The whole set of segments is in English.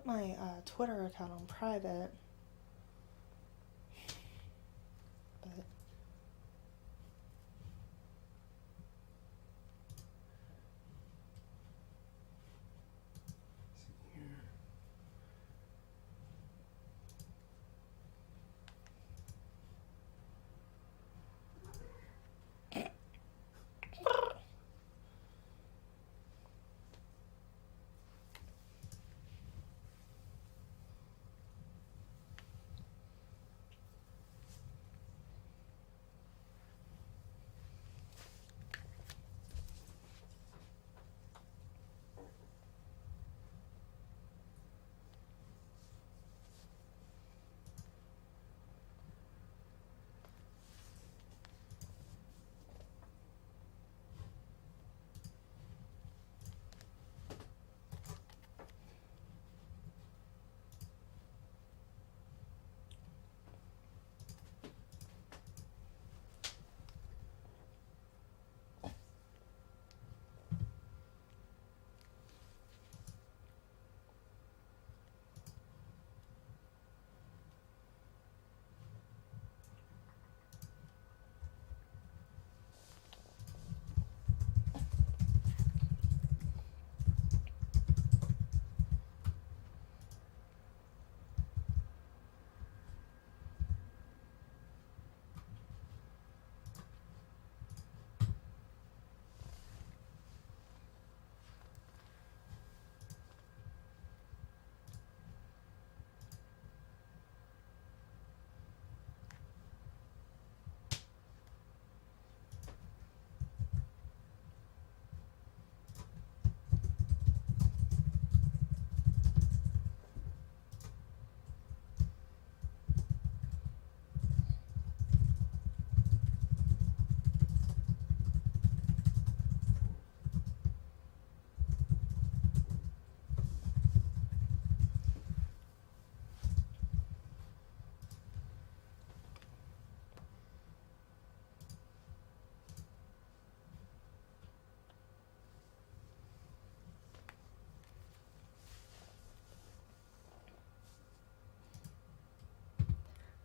put my Twitter account on private. But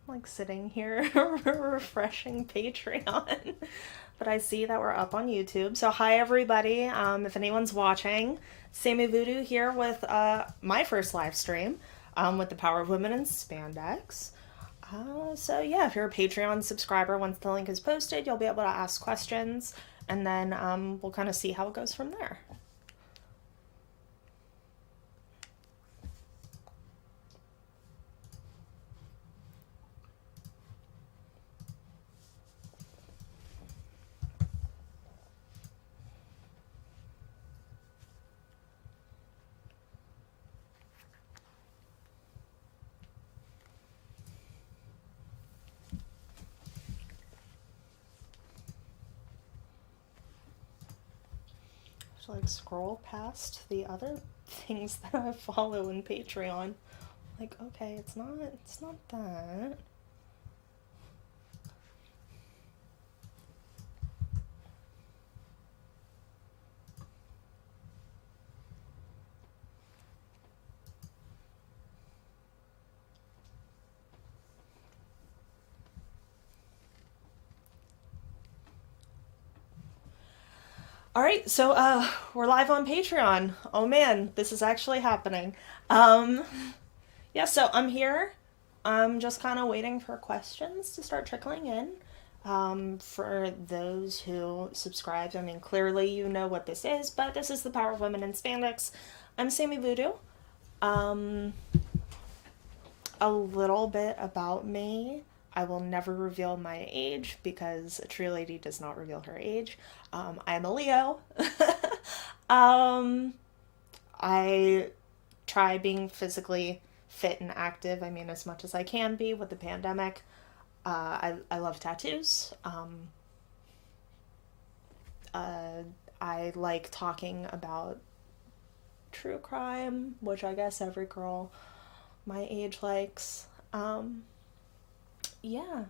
like sitting here refreshing Patreon. But I see that we're up on YouTube. So hi everybody. If anyone's watching, Sammy Voodoo here with my first live stream with the Power of Women in Spandex. So yeah, if you're a Patreon subscriber, once the link is posted, you'll be able to ask questions, and then we'll kind of see how it goes from there. Like scroll past the other things that I follow in Patreon. Like, okay, it's not that. All right, so we're live on Patreon. Oh man, this is actually happening. Yeah, so I'm here. I'm just kind of waiting for questions to start trickling in. For those who subscribed, I mean, clearly you know what this is, but this is the Power of Women in Spandex. I'm Sammy Voodoo. A little bit about me. I will never reveal my age because a true lady does not reveal her age. I'm a Leo. um, I try being physically fit and active. I mean, as much as I can be with the pandemic. I love tattoos. I like talking about true crime, which I guess every girl my age likes. Yeah.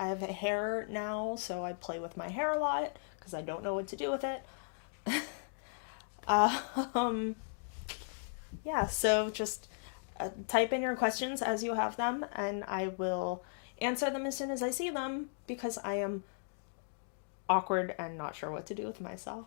I have hair now, so I play with my hair a lot because I don't know what to do with it. um, yeah, so just type in your questions as you have them, and I will answer them as soon as I see them, because I am awkward and not sure what to do with myself.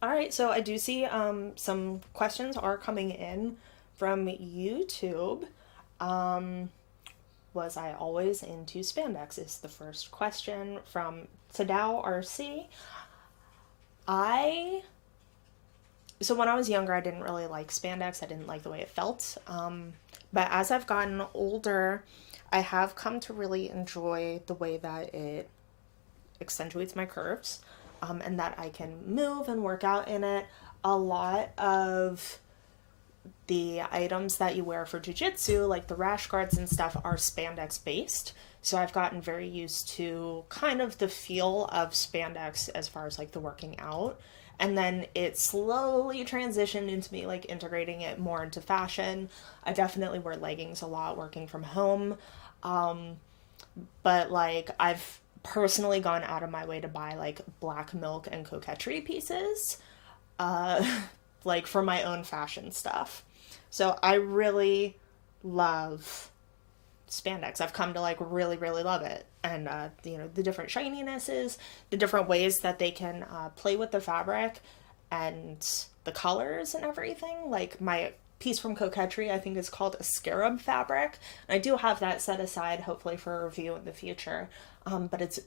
All right, so I do see some questions are coming in from YouTube. Um, was I always into spandex? Is the first question from Tadao RC. I so when I was younger, I didn't really like spandex. I didn't like the way it felt. But as I've gotten older, I have come to really enjoy the way that it accentuates my curves, and that I can move and work out in it. A lot of the items that you wear for jiu-jitsu, like the rash guards and stuff, are spandex based. So I've gotten very used to kind of the feel of spandex as far as like the working out. And then it slowly transitioned into me like integrating it more into fashion. I definitely wear leggings a lot working from home. Um, but like I've personally gone out of my way to buy like black milk and coquetry pieces, uh, like for my own fashion stuff. So I really love spandex. I've come to like really, really love it. And, the different shininesses, the different ways that they can play with the fabric and the colors and everything. Like my piece from coquetry, I think is called a scarab fabric. And I do have that set aside, hopefully for a review in the future. But it's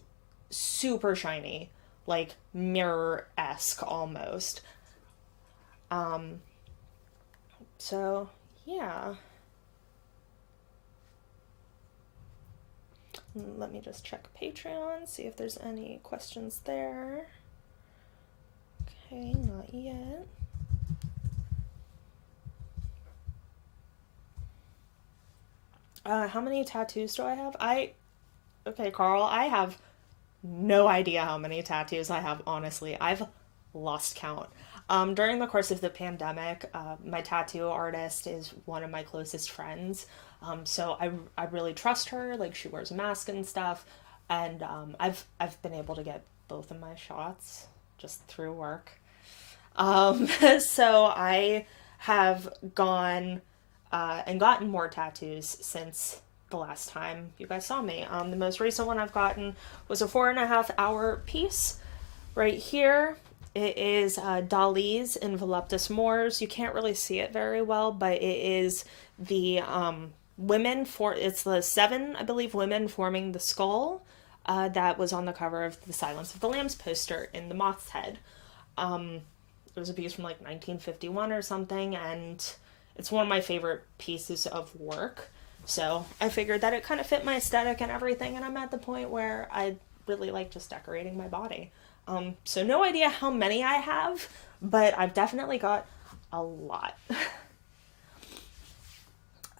super shiny, like mirror-esque almost. Um, so yeah. Let me just check Patreon, see if there's any questions there. Okay, not yet. How many tattoos do I have? Okay, Carl, I have no idea how many tattoos I have, honestly. I've lost count. During the course of the pandemic, my tattoo artist is one of my closest friends. So I really trust her. Like she wears a mask and stuff, and I've been able to get both of my shots just through work. So I have gone and gotten more tattoos since the last time you guys saw me. The most recent one I've gotten was a 4.5 hour piece right here. It is Dali's in Voluptus Moors. You can't really see it very well, but it is the it's the 7, I believe, women forming the skull that was on the cover of the Silence of the Lambs poster in the Moth's Head. It was a piece from like 1951 or something, and it's one of my favorite pieces of work. So I figured that it kind of fit my aesthetic and everything, and I'm at the point where I really like just decorating my body. So no idea how many I have, but I've definitely got a lot.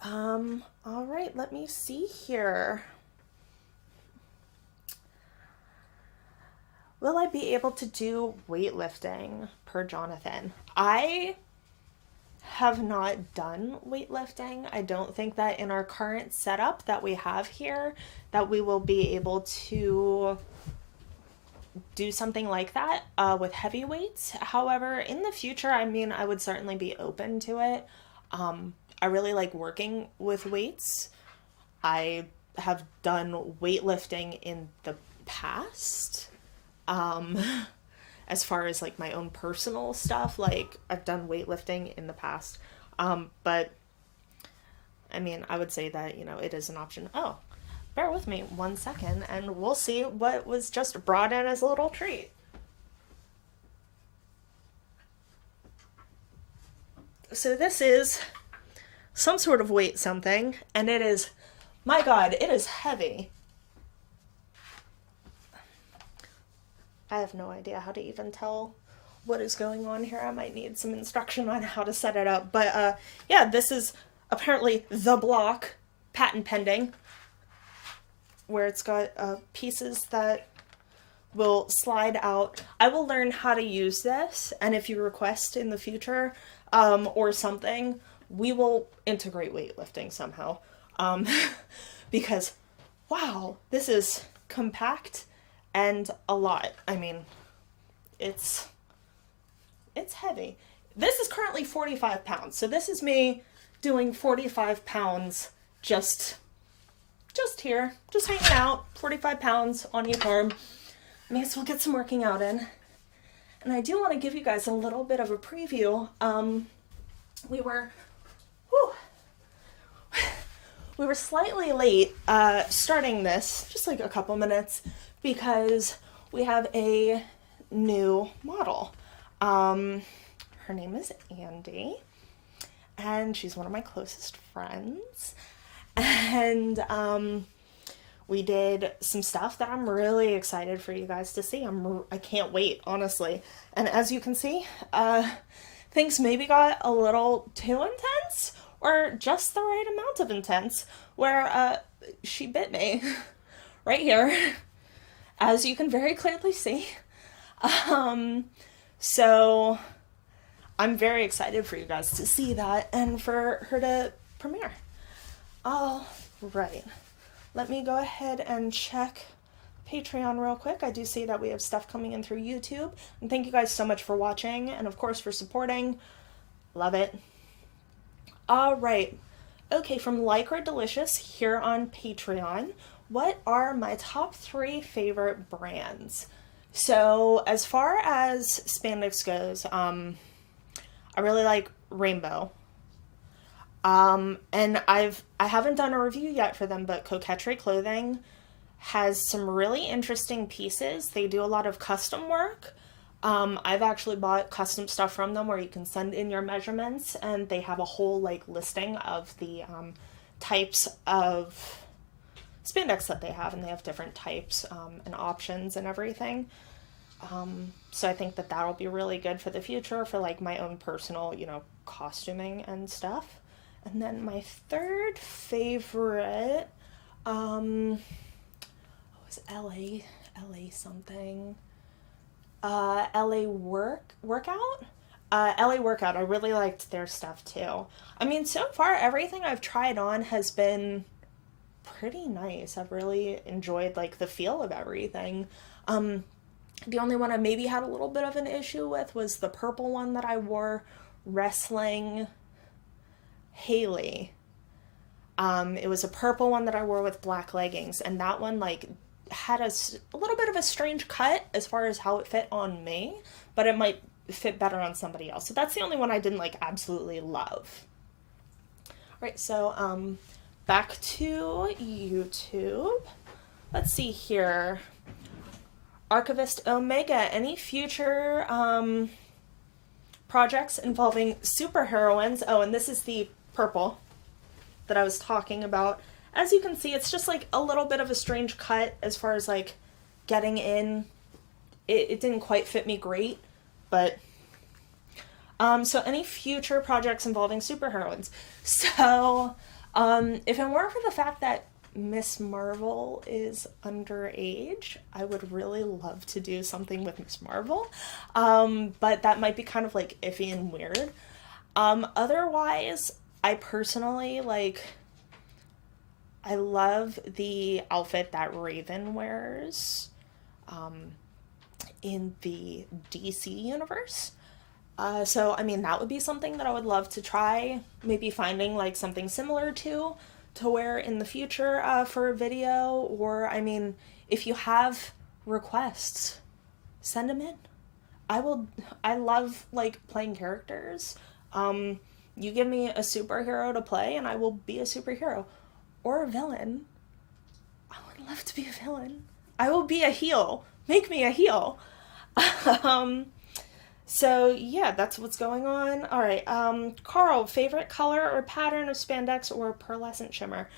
All right, let me see here. Will I be able to do weightlifting per Jonathan? I have not done weightlifting. I don't think that in our current setup that we have here that we will be able to do something like that with heavy weights. However, in the future, I mean, I would certainly be open to it. I really like working with weights. I have done weightlifting in the past. As far as like my own personal stuff, like I've done weightlifting in the past. But I mean, I would say that, it is an option. Oh, bear with me 1 second and we'll see what was just brought in as a little treat. So this is some sort of weight something, and it is, my God, it is heavy. I have no idea how to even tell what is going on here. I might need some instruction on how to set it up. But yeah, this is apparently the block, patent pending, where it's got pieces that will slide out. I will learn how to use this, and if you request in the future or something, we will integrate weightlifting somehow. Um, because, wow, this is compact and a lot. I mean, it's heavy. This is currently 45 pounds, so this is me doing 45 pounds just here, just hanging out, 45 pounds on each arm. May as well get some working out in. And I do want to give you guys a little bit of a preview. We were slightly late starting this, just like a couple minutes, because we have a new model. Her name is Andy, and she's one of my closest friends. And we did some stuff that I'm really excited for you guys to see. I can't wait, honestly. And as you can see, things maybe got a little too intense, or just the right amount of intense, where she bit me right here, as you can very clearly see. So I'm very excited for you guys to see that and for her to premiere. All right. Let me go ahead and check Patreon real quick. I do see that we have stuff coming in through YouTube. And thank you guys so much for watching and, of course, for supporting. Love it. All right. Okay, from Lycra Delicious here on Patreon, what are my top 3 favorite brands? So, as far as spandex goes, I really like Rainbow. And I haven't done a review yet for them, but Coquetry Clothing has some really interesting pieces. They do a lot of custom work. I've actually bought custom stuff from them where you can send in your measurements, and they have a whole like listing of the types of spandex that they have, and they have different types and options and everything. So I think that that'll be really good for the future for like my own personal, costuming and stuff. And then my third favorite, was LA something. LA Workout? LA Workout, I really liked their stuff too. I mean, so far everything I've tried on has been pretty nice. I've really enjoyed like the feel of everything. The only one I maybe had a little bit of an issue with was the purple one that I wore wrestling Haley. It was a purple one that I wore with black leggings, and that one like had a little bit of a strange cut as far as how it fit on me, but it might fit better on somebody else. So that's the only one I didn't like absolutely love. Right, so back to YouTube. Let's see here. Archivist Omega, any future projects involving superheroines? Oh, and this is the purple that I was talking about. As you can see, it's just like a little bit of a strange cut as far as like getting in. It didn't quite fit me great, but so any future projects involving superheroines. So if it weren't for the fact that Miss Marvel is underage, I would really love to do something with Miss Marvel, but that might be kind of like iffy and weird. Otherwise, I personally I love the outfit that Raven wears in the DC universe. So I mean, that would be something that I would love to try, maybe finding like something similar to wear in the future for a video. Or I mean, if you have requests, send them in. I love like playing characters. You give me a superhero to play and I will be a superhero. Or a villain. I would love to be a villain. I will be a heel. Make me a heel. So yeah, that's what's going on. All right, Carl, favorite color or pattern of spandex or pearlescent shimmer?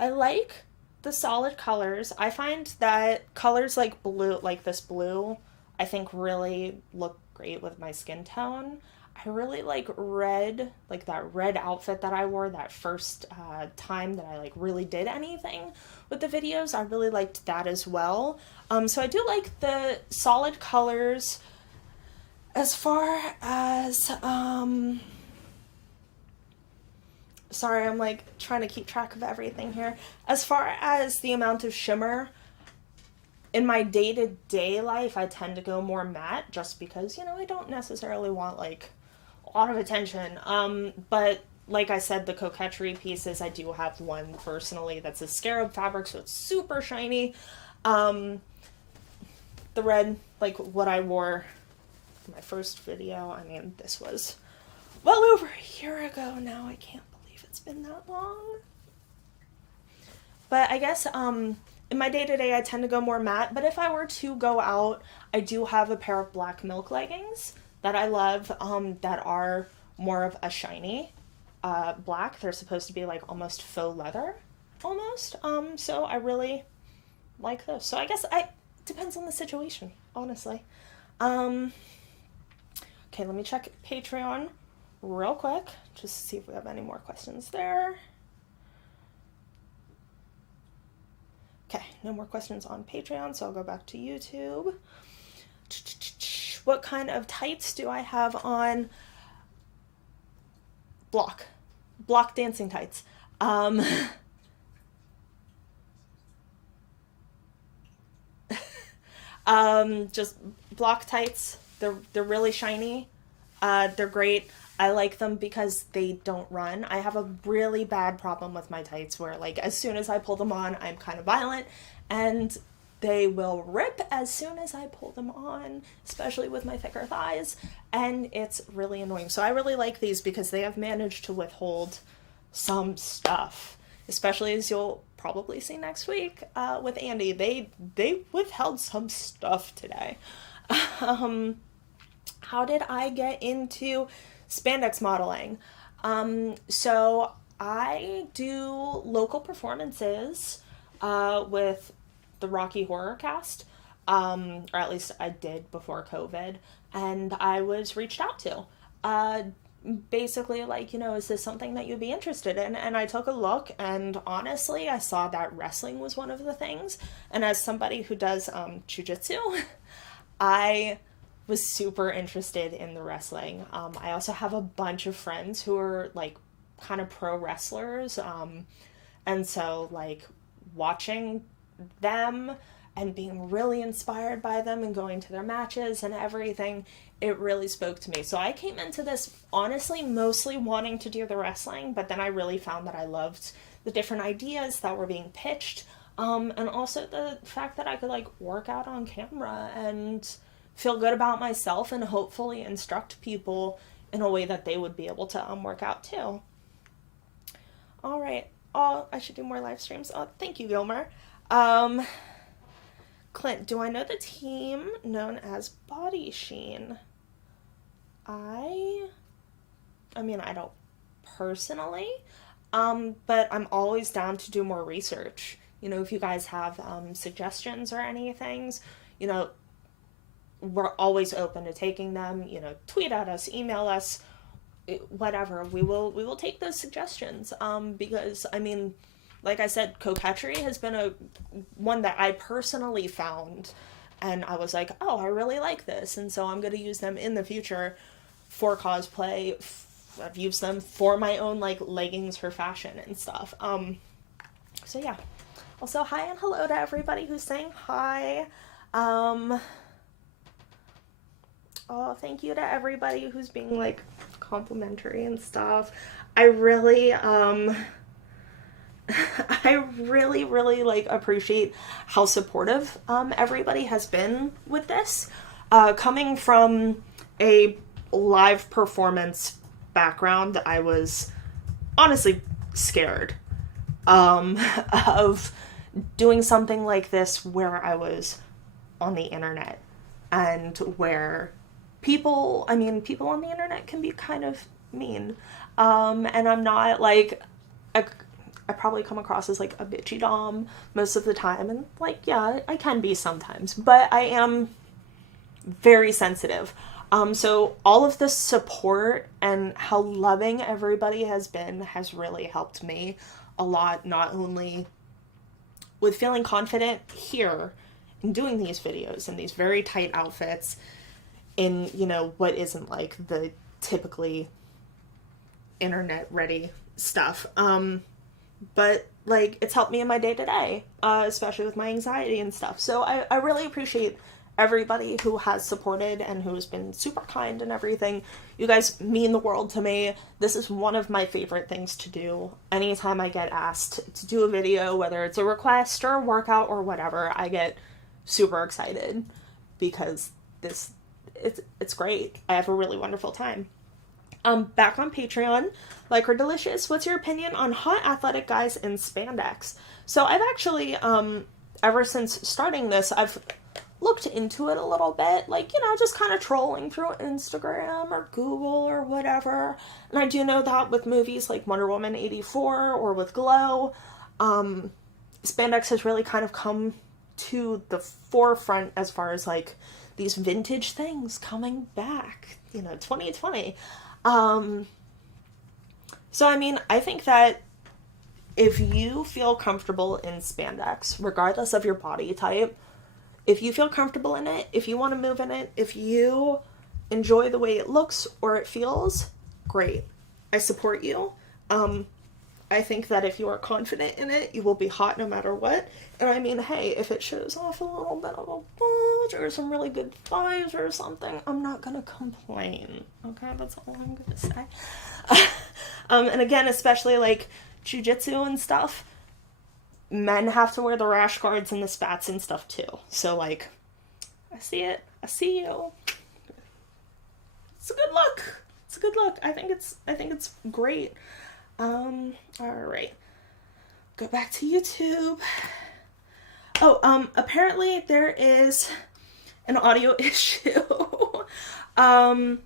I like the solid colors. I find that colors like blue, like this blue, I think really look great with my skin tone. I really like red, like that red outfit that I wore that first time that I like really did anything with the videos. I really liked that as well. So I do like the solid colors. As far as, sorry, I'm like trying to keep track of everything here. As far as the amount of shimmer, in my day-to-day life, I tend to go more matte just because, you know, I don't necessarily want like a lot of attention. But like I said, the coquetry pieces, I do have one personally that's a scarab fabric, so it's super shiny. The red, like what I wore in my first video, I mean, this was well over a year ago now. I can't believe it's been that long. But I guess, in my day-to-day, I tend to go more matte, but if I were to go out, I do have a pair of black milk leggings that I love, that are more of a shiny black. They're supposed to be like almost faux leather, almost. So I really like those. So I guess depends on the situation, honestly. Okay, let me check Patreon real quick, just to see if we have any more questions there. Okay, no more questions on Patreon, so I'll go back to YouTube. What kind of tights do I have on? Block dancing tights. Just block tights. They're really shiny. They're great. I like them because they don't run. I have a really bad problem with my tights where, like, as soon as I pull them on, I'm kind of violent, and they will rip as soon as I pull them on, especially with my thicker thighs, and it's really annoying. So I really like these because they have managed to withhold some stuff, especially as you'll probably see next week with Andy. They withheld some stuff today. How did I get into spandex modeling? So I do local performances with the Rocky Horror Cast, or at least I did before COVID, and I was reached out to. Basically, like, you know, is this something that you'd be interested in? And I took a look, and honestly, I saw that wrestling was one of the things. And as somebody who does jujitsu, I was super interested in the wrestling. I also have a bunch of friends who are like kind of pro wrestlers. And so like watching them and being really inspired by them and going to their matches and everything, it really spoke to me. So I came into this honestly mostly wanting to do the wrestling, but then I really found that I loved the different ideas that were being pitched, and also the fact that I could like work out on camera and feel good about myself and hopefully instruct people in a way that they would be able to work out too. All right. Oh, I should do more live streams. Oh, thank you, Gilmer. Clint, do I know the team known as Body Sheen? I mean, I don't personally, but I'm always down to do more research. You know, if you guys have suggestions or anything, you know, we're always open to taking them. You know, tweet at us, email us, whatever. We will take those suggestions, because I mean, like I said, coquetry has been one that I personally found, and I was like, oh, I really like this, and so I'm going to use them in the future for cosplay. I've used them for my own like leggings for fashion and stuff. So yeah. Also, hi and hello to everybody who's saying hi. Oh, thank you to everybody who's being like complimentary and stuff. I really really like appreciate how supportive everybody has been with this. Coming from a live performance background, I was honestly scared of doing something like this where I was on the internet and where people on the internet can be kind of mean. And I'm not like, I probably come across as like a bitchy dom most of the time, and like, yeah, I can be sometimes, but I am very sensitive. So all of the support and how loving everybody has been has really helped me a lot, not only with feeling confident here in doing these videos in these very tight outfits in, you know, what isn't like the typically internet ready stuff. But like it's helped me in my day to day, especially with my anxiety and stuff. So I really appreciate everybody who has supported and who has been super kind and everything. You guys mean the world to me. This is one of my favorite things to do. Anytime I get asked to do a video, whether it's a request or a workout or whatever, I get super excited because it's great. I have a really wonderful time. Back on Patreon, like or delicious, what's your opinion on hot athletic guys in spandex? So I've actually, ever since starting this, I've looked into it a little bit, like, you know, just kind of trolling through Instagram or Google or whatever. And I do know that with movies like Wonder Woman 84 or with Glow, spandex has really kind of come to the forefront as far as like these vintage things coming back, you know, 2020. So I mean, I think that if you feel comfortable in spandex, regardless of your body type, if you feel comfortable in it, if you want to move in it, if you enjoy the way it looks or it feels, great. I support you. I think that if you are confident in it, you will be hot no matter what. And I mean, hey, if it shows off a little bit of a bulge or some really good thighs or something, I'm not gonna complain. Okay, that's all I'm gonna say. And again, especially like jiu-jitsu and stuff, men have to wear the rash guards and the spats and stuff too. So like, I see it. I see you. It's a good look. It's a good look. I think it's great. Alright. Go back to YouTube. Oh, apparently there is an audio issue. Hopefully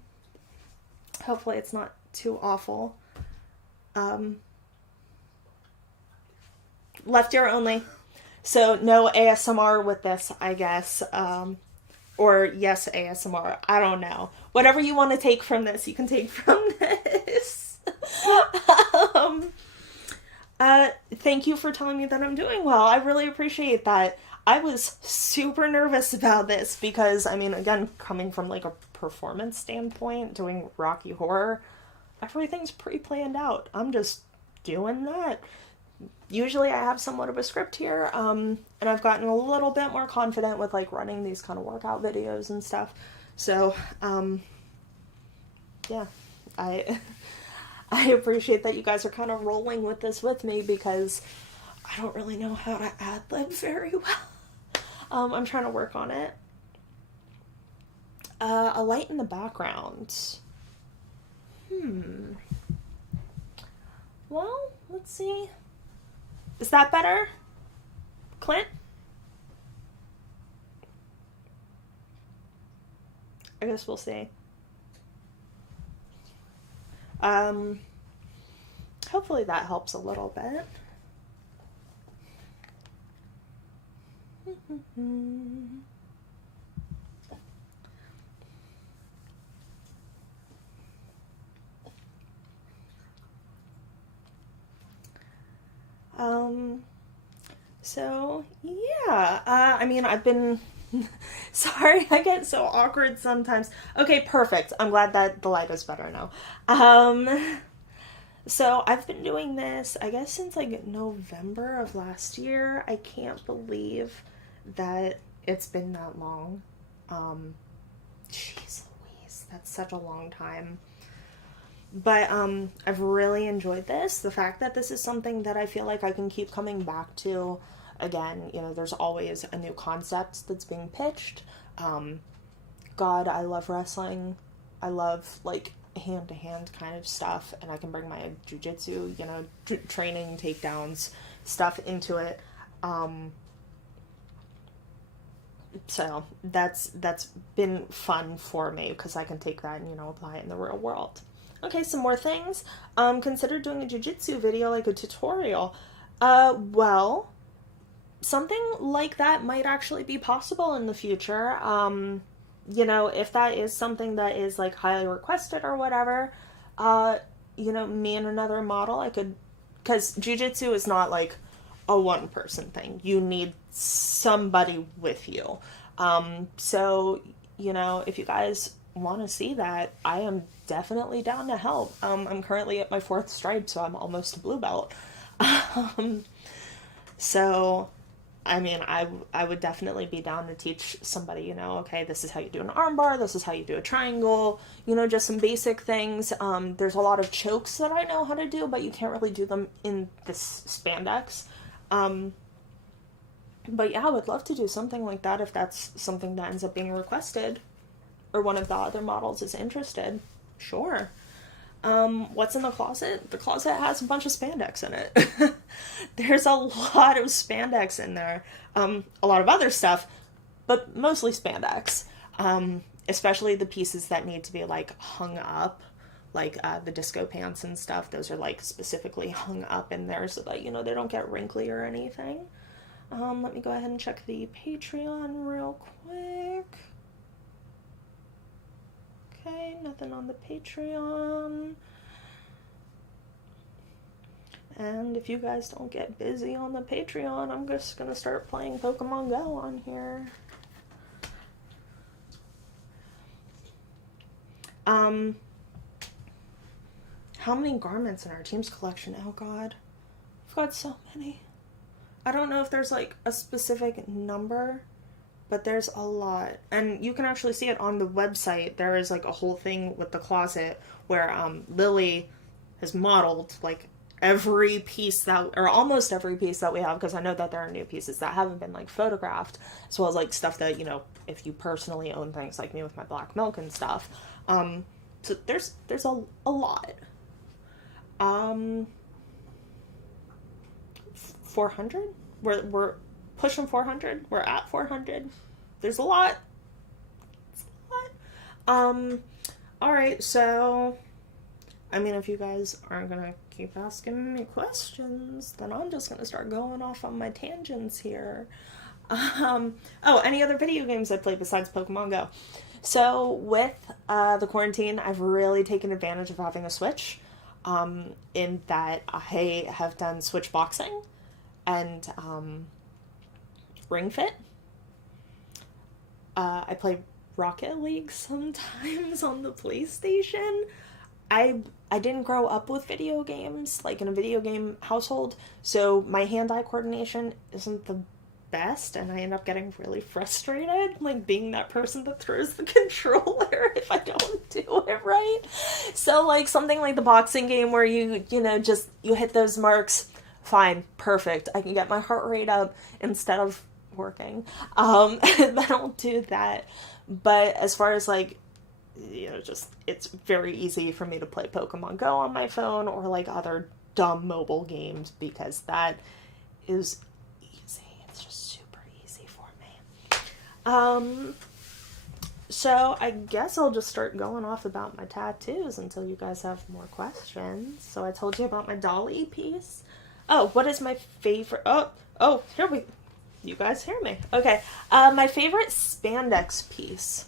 it's not too awful. Left ear only. So no ASMR with this, I guess. Or yes, ASMR. I don't know. Whatever you want to take from this, you can take from this. Thank you for telling me that I'm doing well. I really appreciate that. I was super nervous about this because, I mean, again, coming from like a performance standpoint, doing Rocky Horror, everything's pre-planned out. I'm just doing that. Usually I have somewhat of a script here, and I've gotten a little bit more confident with like running these kind of workout videos and stuff. So, yeah, I appreciate that you guys are kind of rolling with this with me because I don't really know how to ad-lib very well. I'm trying to work on it. A light in the background. Well, let's see. Is that better, Clint? I guess we'll see. Hopefully that helps a little bit. So yeah, I mean, I've been, sorry, I get so awkward sometimes. Okay, perfect. I'm glad that the light is better now. So I've been doing this, I guess, since like November of last year. I can't believe that it's been that long. Jeez Louise, that's such a long time. But I've really enjoyed this. The fact that this is something that I feel like I can keep coming back to. Again, you know, there's always a new concept that's being pitched. God, I love wrestling. I love like hand-to-hand kind of stuff, and I can bring my jiu-jitsu, you know, training, takedowns, stuff into it. So that's been fun for me because I can take that and, you know, apply it in the real world. Okay, some more things. Consider doing a jiu-jitsu video, like a tutorial. Well, something like that might actually be possible in the future. you know, if that is something that is like highly requested or whatever, you know, me and another model, I could, because jujitsu is not like a one person thing. You need somebody with you. So, you know, if you guys want to see that, I am definitely down to help. I'm currently at my 4th stripe, so I'm almost a blue belt. So, I mean, I would definitely be down to teach somebody, you know, okay, this is how you do an armbar, this is how you do a triangle, you know, just some basic things. There's a lot of chokes that I know how to do, but you can't really do them in this spandex. But yeah, I would love to do something like that if that's something that ends up being requested, or one of the other models is interested. Sure. What's in the closet? The closet has a bunch of spandex in it. There's a lot of spandex in there. A lot of other stuff, but mostly spandex. Especially the pieces that need to be like hung up, like the disco pants and stuff. Those are like specifically hung up in there so that, you know, they don't get wrinkly or anything. Let me go ahead and check the Patreon real quick. Okay, nothing on the Patreon. And if you guys don't get busy on the Patreon, I'm just gonna start playing Pokemon Go on here. How many garments in our team's collection? Oh god. I've got so many. I don't know if there's like a specific number, but there's a lot. And you can actually see it on the website. There is like a whole thing with the closet where Lily has modeled like every piece that, or almost every piece that we have, because I know that there are new pieces that haven't been like photographed, as well as like stuff that, you know, if you personally own things like me with my black milk and stuff. So there's a lot. 400? We're pushing 400. We're at 400. There's a lot. It's a lot. Alright, so I mean, if you guys aren't gonna keep asking me questions, then I'm just gonna start going off on my tangents here. Any other video games I played besides Pokemon Go? So with the quarantine, I've really taken advantage of having a Switch, in that I have done Switch boxing and Ring Fit. I play Rocket League sometimes on the PlayStation. I didn't grow up with video games, like in a video game household, so my hand-eye coordination isn't the best, and I end up getting really frustrated, like being that person that throws the controller if I don't do it right. So like something like the boxing game where you know, just you hit those marks, fine, perfect. I can get my heart rate up instead of working. I don't do that. But as far as like, you know, just it's very easy for me to play Pokemon Go on my phone or like other dumb mobile games, because that is easy. It's just super easy for me. So I guess I'll just start going off about my tattoos until you guys have more questions. So I told you about my Dolly piece. Oh, what is my favorite? Oh, you guys hear me. Okay. My favorite spandex piece.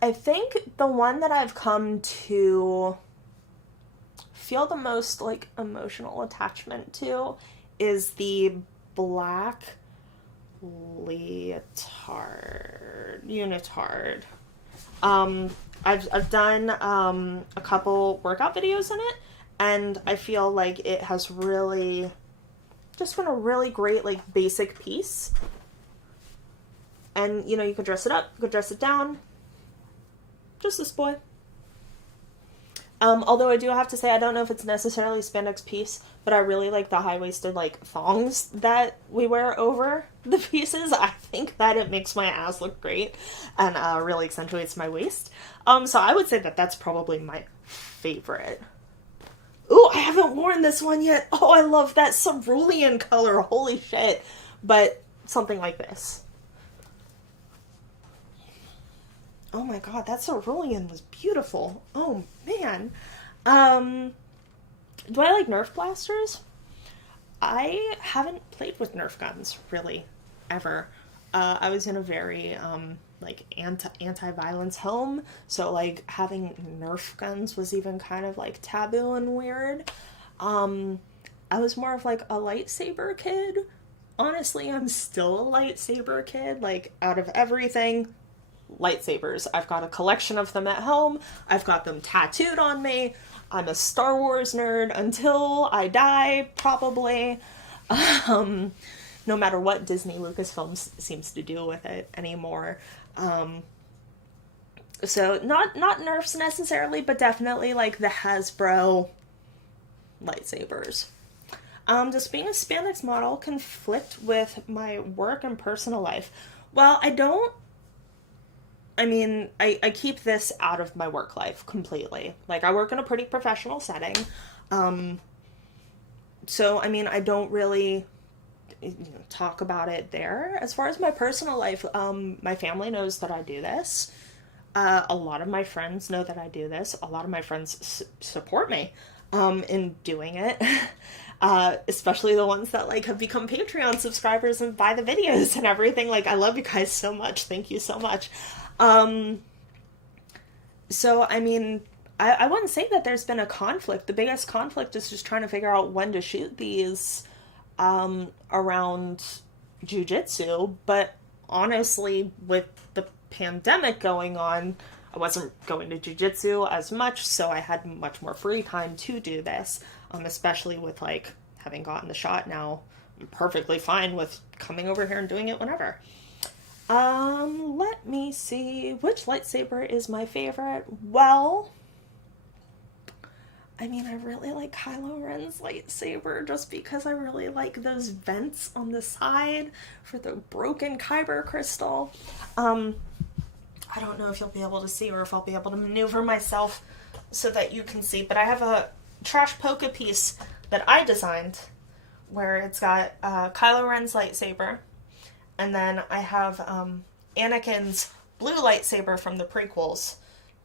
I think the one that I've come to feel the most like emotional attachment to is the black unitard. I've done a couple workout videos in it, and I feel like it has really just been a really great like basic piece. And you know, you could dress it up, you could dress it down. Just this boy. Although I do have to say, I don't know if it's necessarily a spandex piece, but I really like the high-waisted, like, thongs that we wear over the pieces. I think that it makes my ass look great and really accentuates my waist. So I would say that that's probably my favorite. Ooh, I haven't worn this one yet. Oh, I love that cerulean color. Holy shit. But something like this. Oh my god, that cerulean was beautiful. Oh man. Do I like Nerf blasters? I haven't played with Nerf guns, really, ever. I was in a very like anti-violence home, so like having Nerf guns was even kind of like taboo and weird. I was more of like a lightsaber kid. Honestly, I'm still a lightsaber kid. Like, out of everything, lightsabers. I've got a collection of them at home. I've got them tattooed on me. I'm a Star Wars nerd until I die, probably. Um, no matter what Disney Lucasfilms seems to do with it anymore. So not Nerfs necessarily, but definitely like the Hasbro lightsabers. Does being a Spandex model conflict with my work and personal life? Well, I don't. I mean, I keep this out of my work life completely. Like, I work in a pretty professional setting. Um, so, I mean, I don't really talk about it there. As far as my personal life, my family knows that I do this. A lot of my friends know that I do this. A lot of my friends support me in doing it. Especially the ones that like have become Patreon subscribers and buy the videos and everything. Like, I love you guys so much. Thank you so much. So, I mean, I wouldn't say that there's been a conflict. The biggest conflict is just trying to figure out when to shoot these around jujitsu. But honestly, with the pandemic going on, I wasn't going to jujitsu as much, so I had much more free time to do this, especially with like having gotten the shot now. I'm perfectly fine with coming over here and doing it whenever. Let me see. Which lightsaber is my favorite? Well, I mean, I really like Kylo Ren's lightsaber just because I really like those vents on the side for the broken kyber crystal. I don't know if you'll be able to see or if I'll be able to maneuver myself so that you can see, but I have a trash polka piece that I designed where it's got Kylo Ren's lightsaber, and then I have Anakin's blue lightsaber from the prequels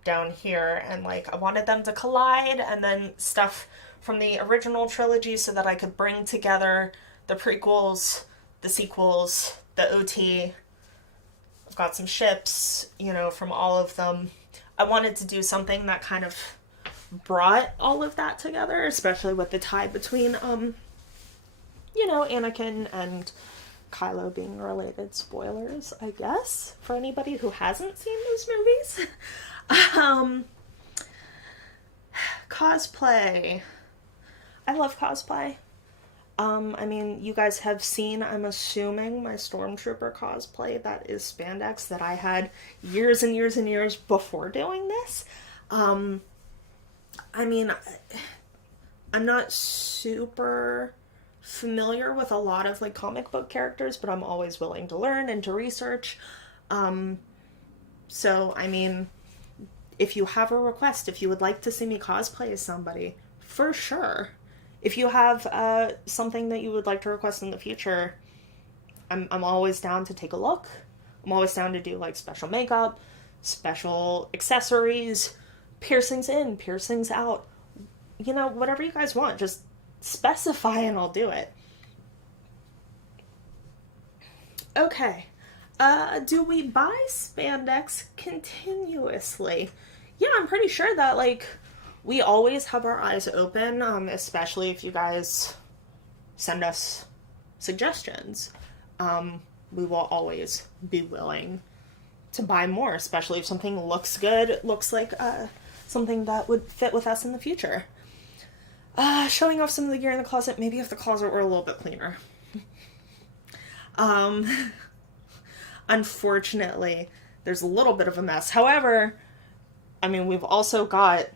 down here, and like I wanted them to collide, and then stuff from the original trilogy so that I could bring together the prequels, the sequels, the OT. I've got some ships, from all of them. I wanted to do something that kind of brought all of that together, especially with the tie between, Anakin and Kylo being related. Spoilers, I guess, for anybody who hasn't seen those movies. Cosplay. I love cosplay. I mean, you guys have seen, I'm assuming, my Stormtrooper cosplay that is spandex that I had years and years and years before doing this. I mean, I'm not super familiar with a lot of, like, comic book characters, but I'm always willing to learn and to research. So, I mean, if you have a request, if you would like to see me cosplay as somebody, for sure. If you have something that you would like to request in the future, I'm always down to take a look. I'm always down to do like special makeup, special accessories, piercings in, piercings out. Whatever you guys want, just specify and I'll do it. Okay. Do we buy spandex continuously? Yeah, I'm pretty sure that like we always have our eyes open, especially if you guys send us suggestions. We will always be willing to buy more, especially if something looks good, looks like something that would fit with us in the future. Showing off some of the gear in the closet, maybe if the closet were a little bit cleaner. Unfortunately, there's a little bit of a mess. However, I mean, we've also got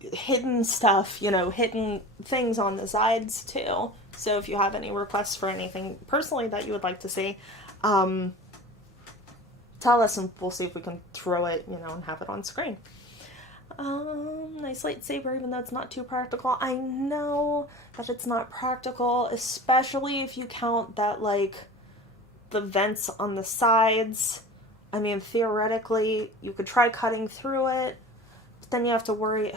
hidden stuff, hidden things on the sides too. So if you have any requests for anything personally that you would like to see, tell us and we'll see if we can throw it, and have it on screen. Nice lightsaber, even though it's not too practical. I know that it's not practical, especially if you count that, like, the vents on the sides. I mean, theoretically, you could try cutting through it, but then you have to worry.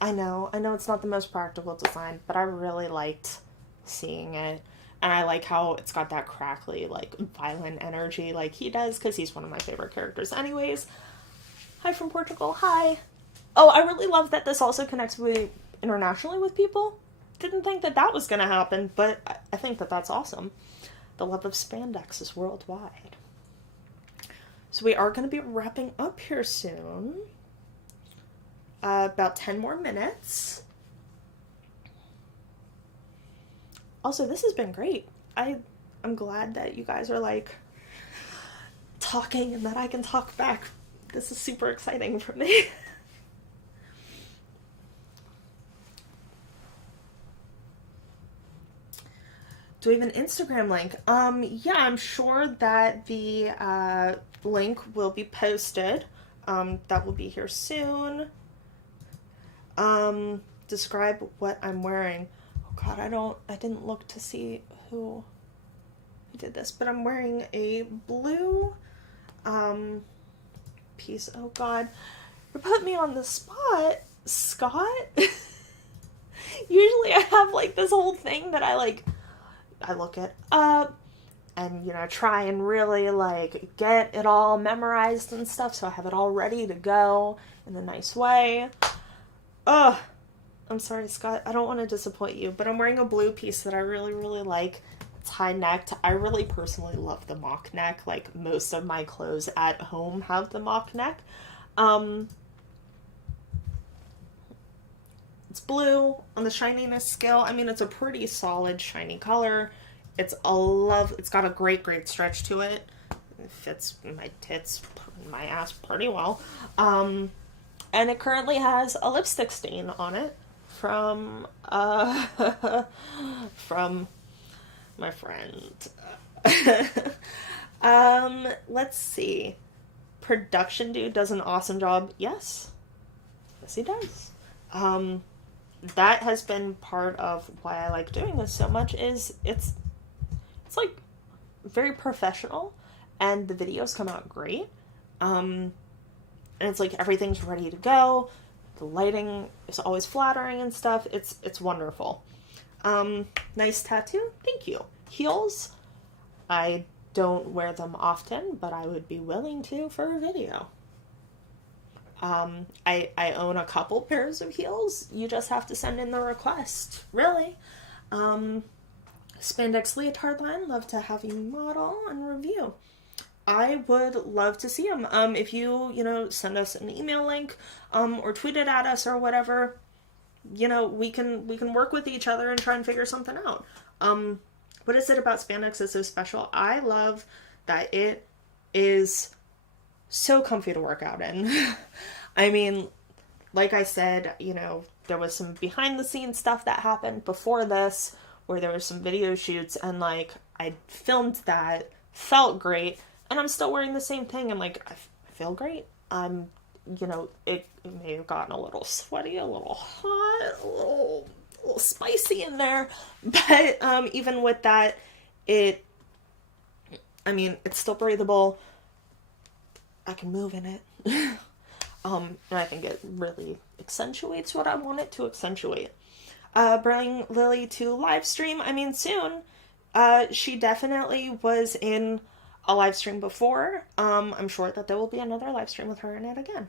I know it's not the most practical design, but I really liked seeing it. And I like how it's got that crackly, like, violent energy like he does, because he's one of my favorite characters anyways. Hi from Portugal. Hi. Oh, I really love that this also connects with internationally with people. Didn't think that that was going to happen, but I think that that's awesome. The love of spandex is worldwide. So we are going to be wrapping up here soon. About 10 more minutes. Also, this has been great. I'm glad that you guys are, like, talking and that I can talk back. This is super exciting for me. Do we have an Instagram link? Yeah, I'm sure that the link will be posted. That will be here soon. Describe what I'm wearing. Oh god, I didn't look to see who did this, but I'm wearing a blue piece. Oh god, you put me on the spot, Scott. Usually I have like this whole thing that I look it up and, you know, try and really like get it all memorized and stuff, so I have it all ready to go in a nice way. Ugh, I'm sorry, Scott, I don't want to disappoint you, but I'm wearing a blue piece that I really, really like. It's high necked. I really personally love the mock neck. Like, most of my clothes at home have the mock neck. It's blue on the shininess scale. I mean, it's a pretty solid shiny color. It's got a great stretch to it. It fits my tits, my ass pretty well. And it currently has a lipstick stain on it from my friend. Let's see. Production dude does an awesome job. Yes, he does. That has been part of why I like doing this so much, is it's like very professional and the videos come out great. And it's like everything's ready to go. The lighting is always flattering and stuff. It's wonderful. Nice tattoo. Thank you. Heels. I don't wear them often, but I would be willing to for a video. I own a couple pairs of heels. You just have to send in the request. Really. Spandex leotard line. Love to have you model and review. I would love to see them. If you send us an email link, or tweet it at us or whatever, we can work with each other and try and figure something out. What is it about spandex that's so special? I love that it is so comfy to work out in. I mean, like I said, there was some behind the scenes stuff that happened before this, where there was some video shoots, and like I filmed that, felt great, and I'm still wearing the same thing, and like I feel great. It may have gotten a little sweaty, a little hot, a little spicy in there, but even with that, it's still breathable. I can move in it. And I think it really accentuates what I want it to accentuate. Bring Lily to live stream. Soon. She definitely was in a live stream before. I'm sure that there will be another live stream with her in it again.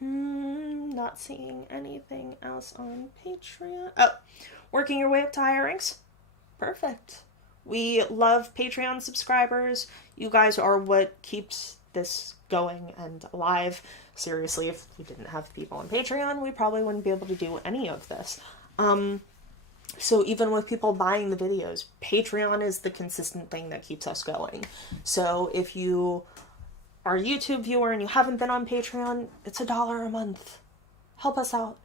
Not seeing anything else on Patreon. Oh, working your way up to higher ranks. Perfect. We love Patreon subscribers. You guys are what keeps this going and alive. Seriously, if we didn't have people on Patreon, we probably wouldn't be able to do any of this. So even with people buying the videos, Patreon is the consistent thing that keeps us going. So if you are a YouTube viewer and you haven't been on Patreon, it's $1 a month. Help us out.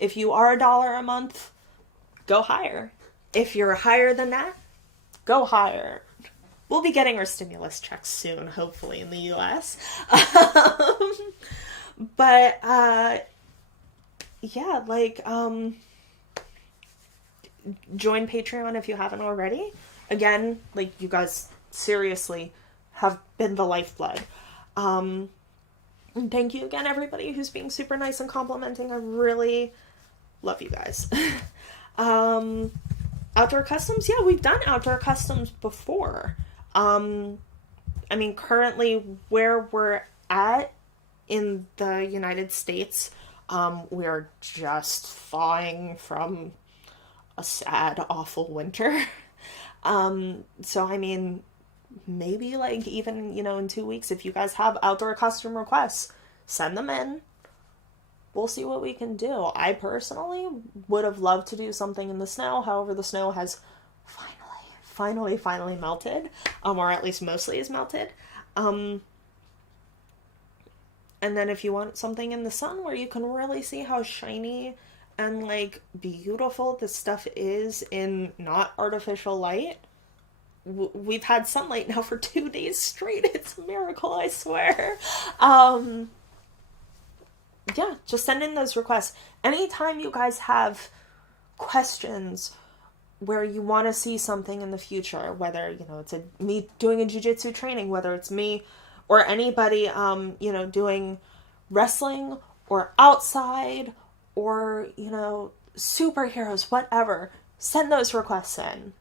If you are $1 a month, go higher. If you're higher than that, go higher. We'll be getting our stimulus checks soon, hopefully, in the US. Join Patreon if you haven't already. Again, you guys seriously have been the lifeblood. And thank you again, everybody who's being super nice and complimenting. I really, Love you guys. Outdoor customs, yeah, we've done outdoor customs before. I mean, currently where we're at in the United States, we're just thawing from a sad, awful winter. So I mean, maybe like even, in 2 weeks, if you guys have outdoor custom requests, send them in. We'll see what we can do. I personally would have loved to do something in the snow. However, the snow has finally melted, or at least mostly is melted. And then if you want something in the sun where you can really see how shiny and like beautiful this stuff is in not artificial light, we've had sunlight now for 2 days straight. It's a miracle, I swear. Yeah, just send in those requests. Anytime you guys have questions where you want to see something in the future, whether, it's me doing a jiu-jitsu training, whether it's me or anybody, doing wrestling or outside or, superheroes, whatever, send those requests in.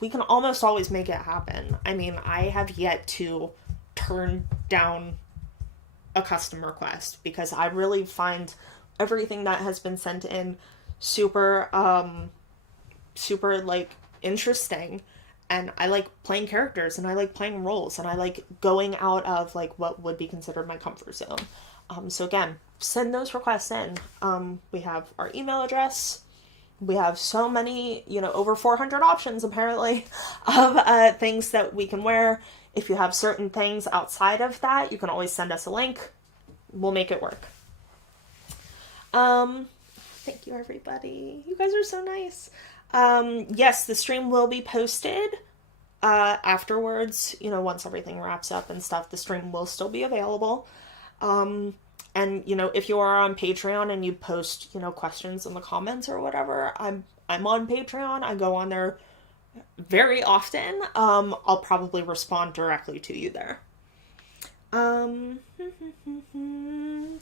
We can almost always make it happen. I mean, I have yet to turn down a custom request because I really find everything that has been sent in super like interesting, and I like playing characters and I like playing roles and I like going out of like what would be considered my comfort zone. So again, send those requests in. We have our email address. We have so many, over 400 options apparently of things that we can wear. If you have certain things outside of that, you can always send us a link. We'll make it work. Thank you, everybody. You guys are so nice. Yes, the stream will be posted afterwards. Once everything wraps up and stuff, the stream will still be available. And, if you are on Patreon and you post, questions in the comments or whatever, I'm on Patreon. I go on there very often. I'll probably respond directly to you there.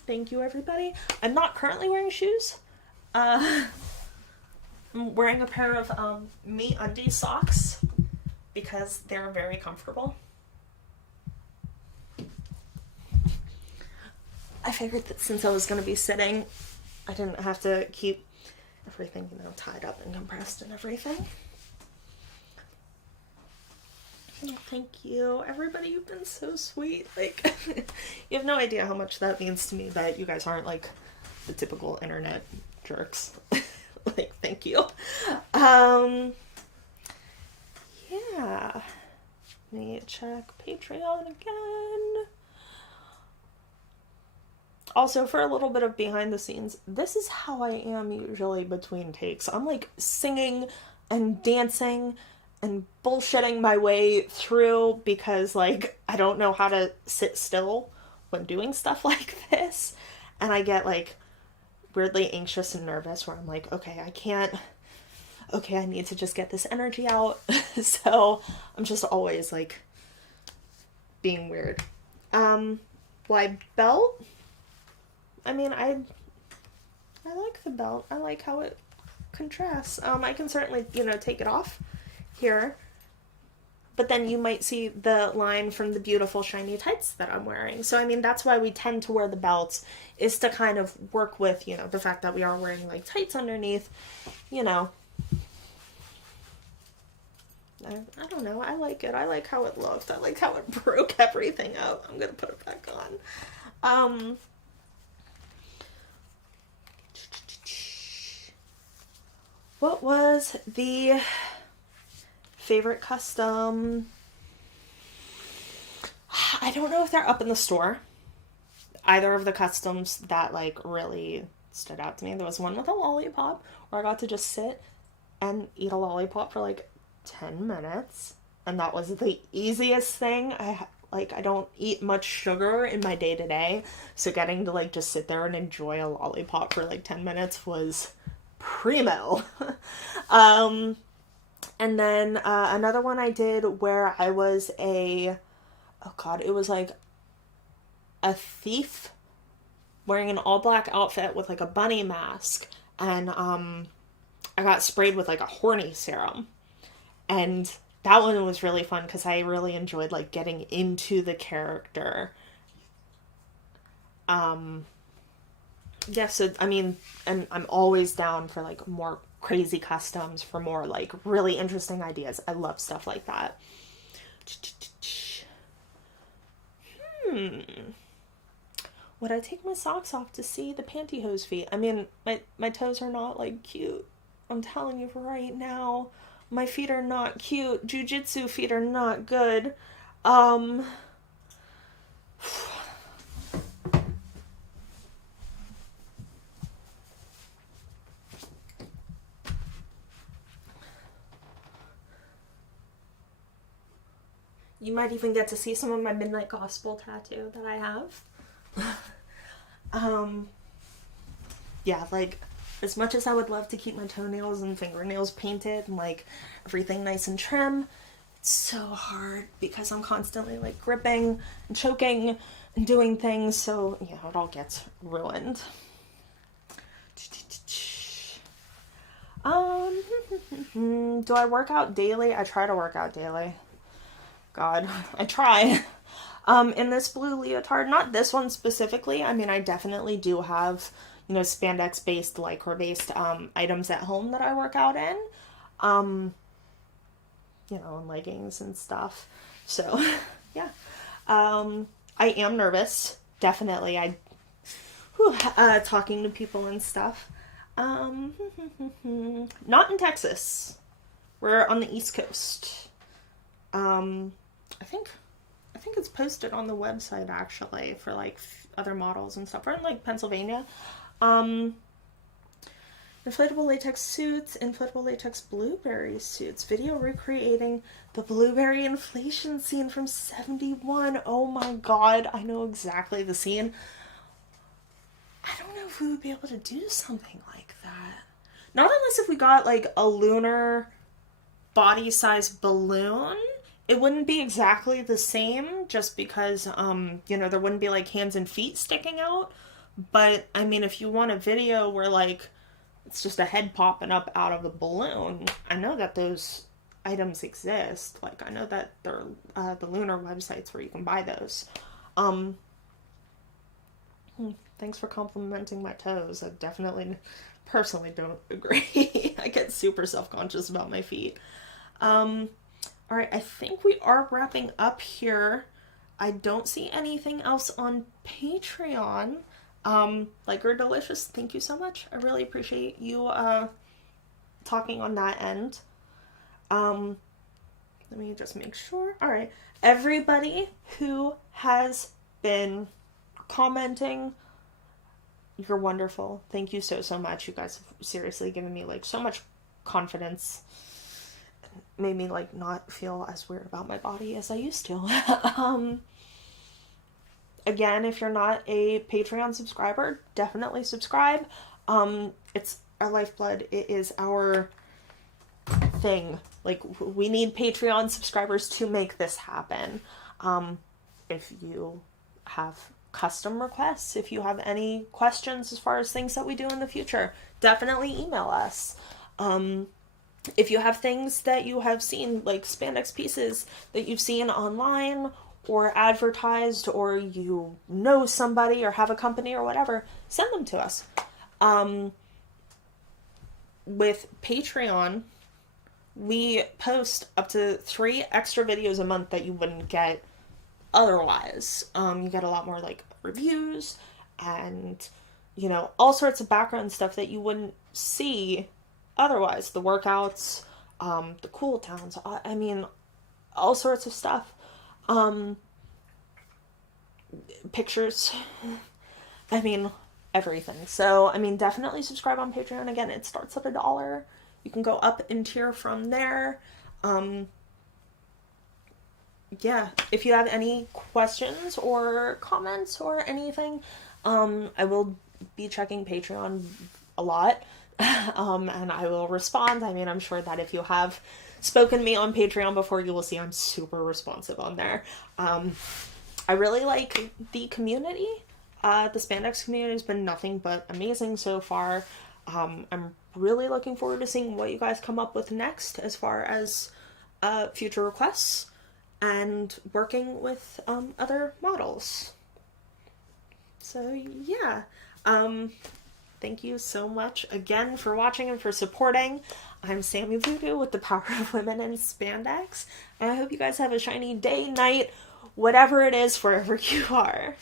Thank you, everybody. I'm not currently wearing shoes. I'm wearing a pair of MeUndies socks because they're very comfortable. I figured that since I was going to be sitting, I didn't have to keep everything, tied up and compressed and everything. Oh, thank you. Everybody, you've been so sweet. Like, you have no idea how much that means to me that you guys aren't, like, the typical internet jerks. Like, thank you. Yeah. Let me check Patreon again. Also, for a little bit of behind the scenes, this is how I am usually between takes. I'm, like, singing and dancing and bullshitting my way through because, like, I don't know how to sit still when doing stuff like this. And I get, like, weirdly anxious and nervous where I'm like, okay, I need to just get this energy out. So I'm just always, like, being weird. Why belt? I mean, I like the belt. I like how it contrasts. I can certainly, take it off here, but then you might see the line from the beautiful shiny tights that I'm wearing. So I mean, that's why we tend to wear the belts, is to kind of work with, the fact that we are wearing like tights underneath. I don't know, I like it. I like how it looked. I like how it broke everything up. I'm gonna put it back on. What was the favorite custom? I don't know if they're up in the store. Either of the customs that like really stood out to me. There was one with a lollipop where I got to just sit and eat a lollipop for like 10 minutes, and that was the easiest thing. I don't eat much sugar in my day-to-day, so getting to like just sit there and enjoy a lollipop for like 10 minutes was primo. And then another one I did where I was it was like a thief wearing an all black outfit with like a bunny mask, and I got sprayed with like a horny serum. And that one was really fun because I really enjoyed like getting into the character. Yeah, so I mean, and I'm always down for like more crazy customs, for more like really interesting ideas. I love stuff like that. Would I take my socks off to see the pantyhose feet? I mean, my toes are not like cute. I'm telling you right now. My feet are not cute. Jiu-jitsu feet are not good. You might even get to see some of my Midnight Gospel tattoo that I have. Yeah, like, as much as I would love to keep my toenails and fingernails painted and like everything nice and trim, it's so hard because I'm constantly like gripping and choking and doing things, so you know, it all gets ruined. Do I work out daily? I try to work out daily. God, I try. In this blue leotard, not this one specifically. I mean, I definitely do have, you know, spandex based, lycra based items at home that I work out in. You know, and leggings and stuff. So, yeah. I am nervous, definitely. Talking to people and stuff. Not in Texas. We're on the East Coast. I think it's posted on the website actually for like other models and stuff. We're in like Pennsylvania. Inflatable latex suits, inflatable latex blueberry suits. Video recreating the blueberry inflation scene from 71. Oh my god, I know exactly the scene. I don't know if we would be able to do something like that. Not unless if we got like a lunar body size balloon. It wouldn't be exactly the same just because, you know, there wouldn't be like hands and feet sticking out. But I mean, if you want a video where like it's just a head popping up out of a balloon, I know that those items exist. Like, I know that they're the lunar websites where you can buy those. Thanks for complimenting my toes. I definitely, personally don't agree. I get super self-conscious about my feet. All right, I think we are wrapping up here. I don't see anything else on Patreon. Like You're Delicious, thank you so much. I really appreciate you talking on that end. Let me just make sure. All right, everybody who has been commenting, you're wonderful. Thank you so much. You guys have seriously given me like so much confidence. Made me like not feel as weird about my body as I used to. Again, if you're not a Patreon subscriber, definitely subscribe. It's our lifeblood. It is our thing. Like, we need Patreon subscribers to make this happen. If you have custom requests, if you have any questions as far as things that we do in the future, definitely email us. If you have things that you have seen, like spandex pieces that you've seen online or advertised, or you know somebody or have a company or whatever, send them to us. With Patreon, we post up to 3 extra videos a month that you wouldn't get otherwise. You get a lot more like reviews and, you know, all sorts of background stuff that you wouldn't see otherwise. The workouts, the cool towns, I mean, all sorts of stuff. Pictures, I mean, everything. So, I mean, definitely subscribe on Patreon. Again, it starts at $1. You can go up in tier from there. Yeah, if you have any questions or comments or anything, I will be checking Patreon a lot. And I will respond. I mean, I'm sure that if you have spoken to me on Patreon before, you will see I'm super responsive on there. I really like the community. The spandex community has been nothing but amazing so far. I'm really looking forward to seeing what you guys come up with next as far as future requests and working with other models. So yeah, thank you so much again for watching and for supporting. I'm Sammy Voodoo with the Power of Women in Spandex, and I hope you guys have a shiny day, night, whatever it is, wherever you are.